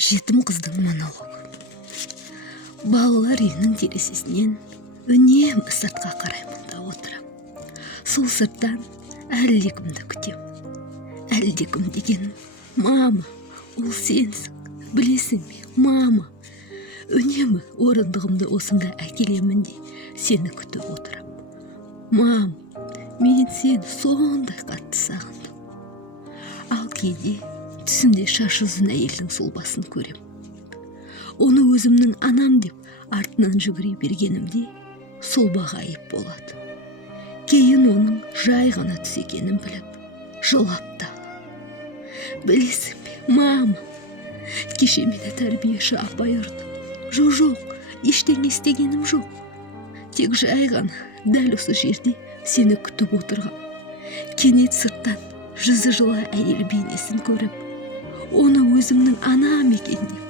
Жетім қыздың монологы. Балалар үйінің терезесінен үнемі сыртқа қараймын да отырам. Сол сырттан әлдекімді күтем. Әлдекім деген мама, ол сенсің, білесің бе, мама. Үнемі орындығымды осында әкелемін де сені күтіп отырам. Мам, мен сені сондай қатты сағындым. Ал кейде түсімде шашы ұзын әйелдің сұлбасын көрем. Оны өзімнің анам деп артынан жүгіре бергенімде сұлба ғайып болады. Кейін оның жай ғана түс екенін біліп, жылап тағы. Білесің бе, мама, кеше мені тәрбиеші апай ұрды. Жоқ, ештеңе істегенім жоқ. Тек жай ғана дәл осы жерде сені күтіп отырғам. Кенет сырттан жүзі жылы әйел бейнесін көріп, оны өзімнің анам екен деп,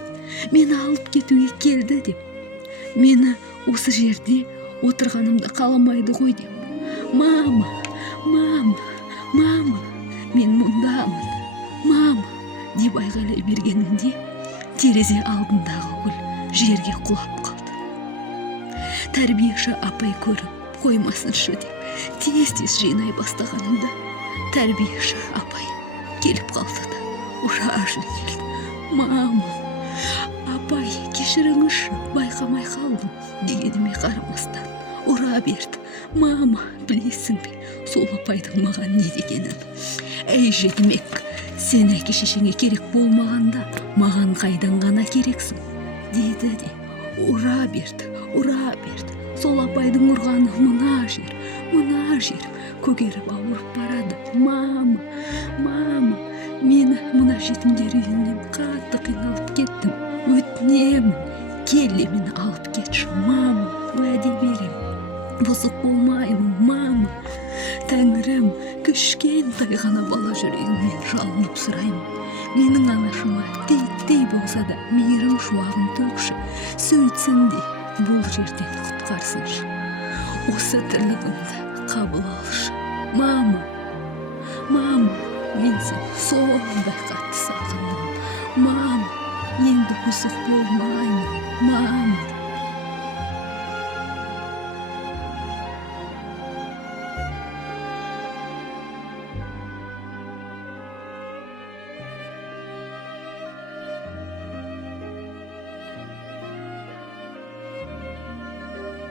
мені алып кетуге келді деп, мені осы жерде отырғанымды қаламайды ғой деп. Мама, мен мұндамын, мама деп айғайлай бергенімде терезе алдындағы гүл жерге құлап қалды. Тәрбиеші апай көріп қоймасыншы деп тез жинай бастағанымда тәрбиеші апай келіп қалды да ұша жөнелді. Мама, апай, кешіріңізші, байқамай қалдым дегеніме қарамастан ұра берді. Мама, білесің бе, сол апайдың маған не дегенін? Әй жетімек, сен әке шешеңе керек болмағанда маған қайдан ғана керексің деді де ұра берді. Сол апайдың ұрғаны мына жер көгеріп ауырып барады. Мама, мені мына жетімдер үйінен қатты қиналып кеттім. Өтінемін, келе мені алып кетші, мама, уәде берем. Бұзық болмаймын, мама. Тәңірім, кішкентай ғана бала жүрегіммен жалынып сұраймын. Менің анашыма титтей болса да мейірім шуағын төкші, сөйтсін де бұл жерден құтқарсыншы. Осы тірлігімді қабыл алшы. Мама, мен сені сондай қатты сағындым. Мама, енді бұзық болмаймын, мама.